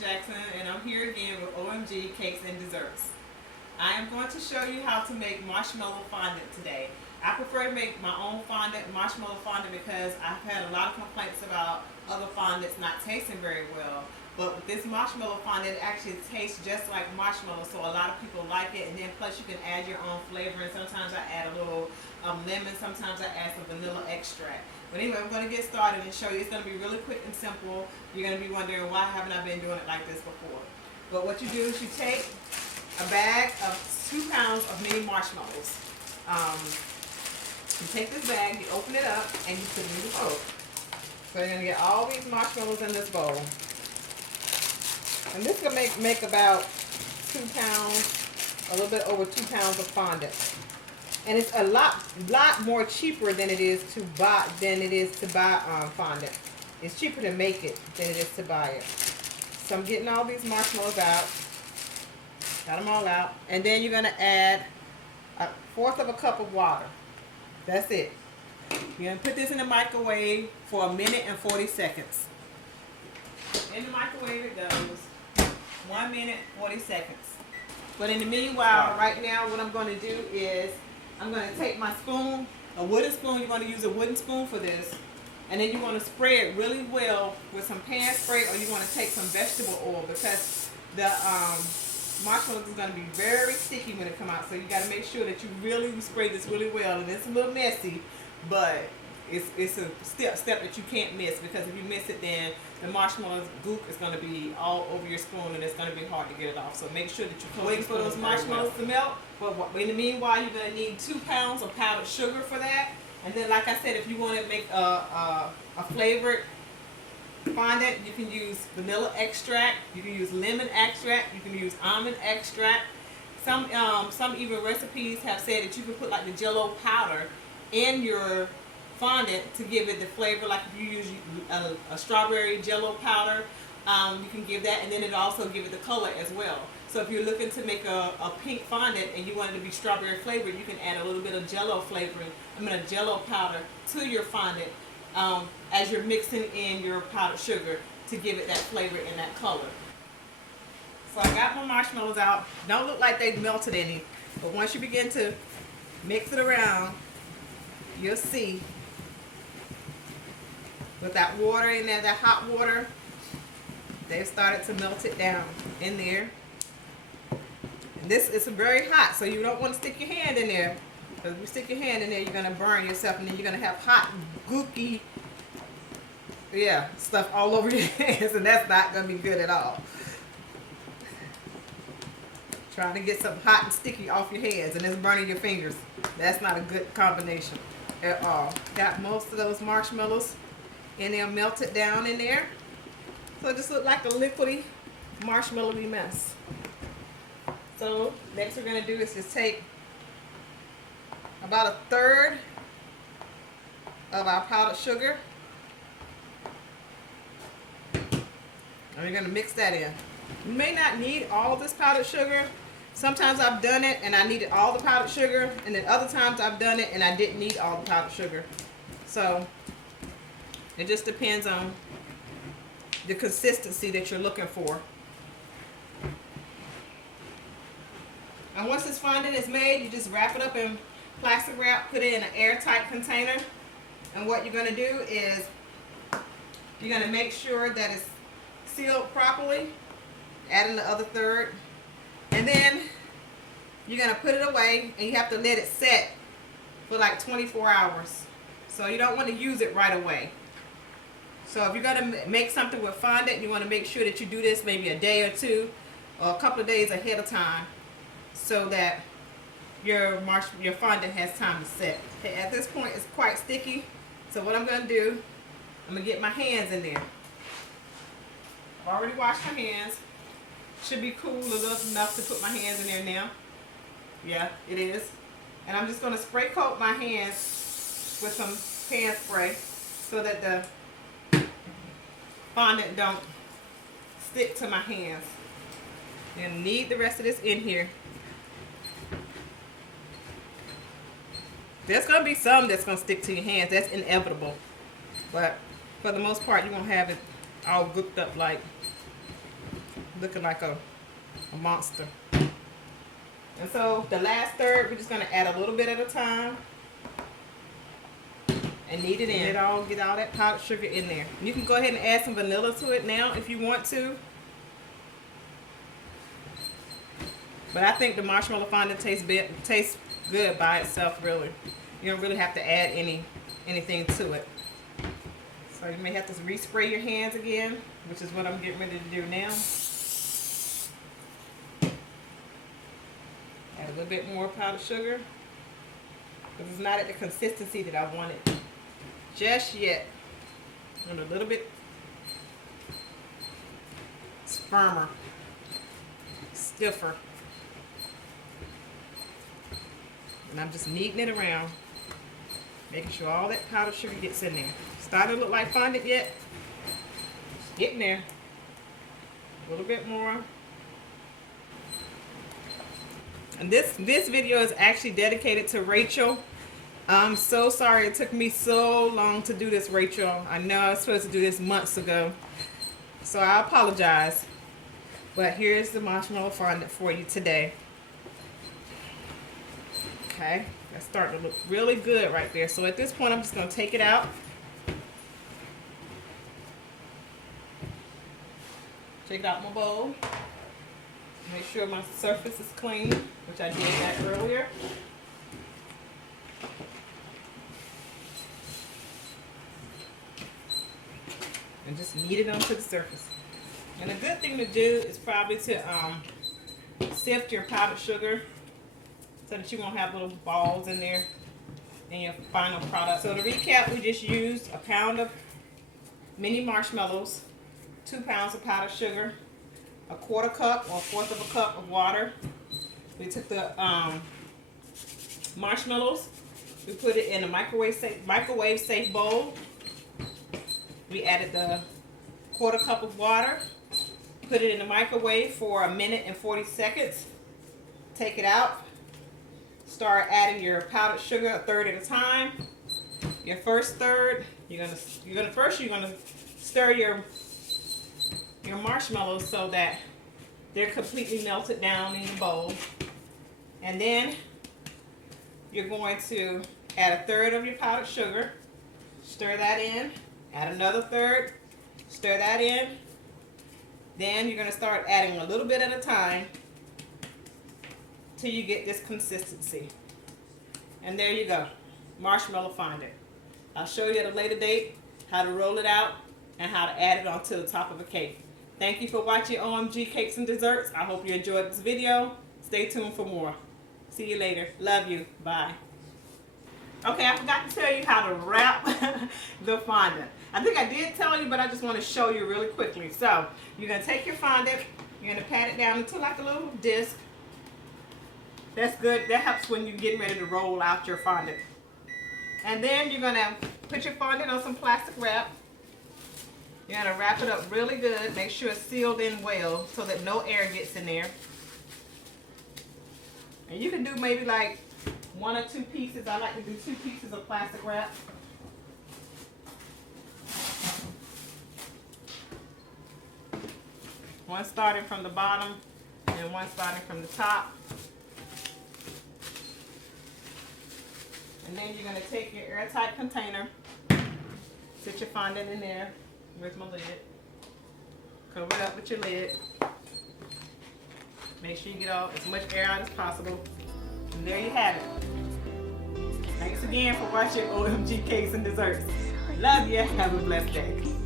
Jackson, and I'm here again with OMG Cakes and Desserts. I am going to show you how to make marshmallow fondant today. I prefer to make my own fondant, marshmallow fondant, because I've had a lot of complaints about other fondants not tasting very well. But with this marshmallow fondant, it actually tastes just like marshmallow, so a lot of people like it. And then plus you can add your own flavor, and sometimes I add a little lemon, sometimes I add some vanilla extract. But anyway, I'm going to get started and show you. It's going to be really quick and simple. You're going to be wondering, why haven't I been doing it like this before? But what you do is you take a bag of 2 pounds of mini marshmallows. You take this bag, you open it up, and you put it in the bowl. So you're going to get all these marshmallows in this bowl. And this will make about 2 pounds, a little bit over 2 pounds of fondant. And it's a lot more cheaper than it is to buy fondant. It's cheaper to make it than it is to buy it. So I'm getting all these marshmallows out. Got them all out. And then you're gonna add 1/4 cup of water. That's it. You're gonna put this in the microwave for 1 minute and 40 seconds. In the microwave it goes. 1 minute, 40 seconds. But in the meanwhile, right now what I'm gonna do is I'm going to take my spoon, a wooden spoon. You're going to use a wooden spoon for this. And then you want to spray it really well with some pan spray, or you want to take some vegetable oil, because the marshmallows is going to be very sticky when it comes out. So you got to make sure that you really spray this really well. And it's a little messy, but it's a step that you can't miss, because if you miss it, then the marshmallows goop is going to be all over your spoon, and it's going to be hard to get it off. So make sure that you're waiting for those marshmallows to melt. But in the meanwhile, you're going to need 2 pounds of powdered sugar for that. And then, like I said, if you want to make a flavored fondant, you can use vanilla extract, you can use lemon extract, you can use almond extract. Some even recipes have said that you can put like the Jello powder in your fondant to give it the flavor. Like if you use a strawberry Jello powder, you can give that, and then it also give it the color as well. So if you're looking to make a pink fondant and you want it to be strawberry flavored, you can add a little bit of Jello flavoring, a Jello powder to your fondant as you're mixing in your powdered sugar to give it that flavor and that color. So I got my marshmallows out. Don't look like they've melted any, but once you begin to mix it around, you'll see with that water in there, that hot water, they've started to melt it down in there. And this is very hot, so you don't want to stick your hand in there, because if you stick your hand in there, you're going to burn yourself, and then you're going to have hot, gooky, stuff all over your hands, and that's not going to be good at all. Trying to get some hot and sticky off your hands, and it's burning your fingers. That's not a good combination at all. Got most of those marshmallows in there, melted down in there. So it just looked like a liquidy, marshmallowy mess. So next we're going to do is just take about 1/3 of our powdered sugar, and we're going to mix that in. You may not need all this powdered sugar. Sometimes I've done it and I needed all the powdered sugar, and then other times I've done it and I didn't need all the powdered sugar. So it just depends on the consistency that you're looking for. And once this fondant is made, you just wrap it up in plastic wrap, put it in an airtight container. And what you're going to do is you're going to make sure that it's sealed properly, add in the other third, and then you're going to put it away, and you have to let it set for like 24 hours. So you don't want to use it right away. So if you're going to make something with fondant, you want to make sure that you do this maybe a day or two, or a couple of days ahead of time, so that your fondant has time to set. Okay, at this point it's quite sticky, so what I'm going to do, I'm going to get my hands in there. I've already washed my hands. Should be cool enough to put my hands in there now. Yeah, it is. And I'm just going to spray coat my hands with some pan spray so that the fondant don't stick to my hands. You're going to need the rest of this in here. There's going to be some that's going to stick to your hands. That's inevitable. But for the most part, you won't have it all gooked up like looking like a monster. And so the last third, we're just gonna add a little bit at a time and knead it in. Get all that powdered sugar in there. You can go ahead and add some vanilla to it now if you want to. But I think the marshmallow fondant tastes good by itself, really. You don't really have to add anything to it. So you may have to respray your hands again, which is what I'm getting ready to do now. Add a little bit more powdered sugar, because it's not at the consistency that I want it just yet. And a little bit firmer, stiffer. And I'm just kneading it around, making sure all that powdered sugar gets in there. Starting to look like fondant yet? It's getting there. A little bit more. And this video is actually dedicated to Rachel. I'm so sorry it took me so long to do this, Rachel. I know I was supposed to do this months ago, so I apologize. But here's the marshmallow fondant for you today. Okay, that's starting to look really good right there. So at this point, I'm just going to take it out. Take it out my bowl. Make sure my surface is clean, which I did that earlier. And just knead it onto the surface. And a good thing to do is probably to sift your powdered sugar so that you won't have little balls in there in your final product. So to recap, we just used a pound of mini marshmallows, 2 pounds of powdered sugar, a 1/4 cup or 1/4 of a cup of water. We took the marshmallows, we put it in a microwave safe bowl. We added the 1/4 cup of water, put it in the microwave for 1 minute and 40 seconds. Take it out. Start adding your powdered sugar a third at a time. Your first third, you're gonna stir your marshmallows so that they're completely melted down in the bowl. And then you're going to add a third of your powdered sugar, stir that in, add another third, stir that in. Then you're going to start adding a little bit at a time till you get this consistency. And there you go, marshmallow fondant. I'll show you at a later date how to roll it out and how to add it onto the top of a cake. Thank you for watching OMG Cakes and Desserts. I hope you enjoyed this video. Stay tuned for more. See you later. Love you. Bye. Okay, I forgot to tell you how to wrap the fondant. I think I did tell you, but I just want to show you really quickly. So, you're going to take your fondant, you're going to pat it down into like a little disc. That's good. That helps when you're getting ready to roll out your fondant. And then you're going to put your fondant on some plastic wrap. You're going to wrap it up really good. Make sure it's sealed in well so that no air gets in there. And you can do maybe like 1 or 2 pieces. I like to do 2 pieces of plastic wrap. One starting from the bottom and one starting from the top. And then you're going to take your airtight container, sit your fondant in there. Where's my lid? Cover it up with your lid. Make sure you get all as much air out as possible. And there you have it. Thanks again for watching OMG Cakes and Desserts. Love you. Have a blessed day.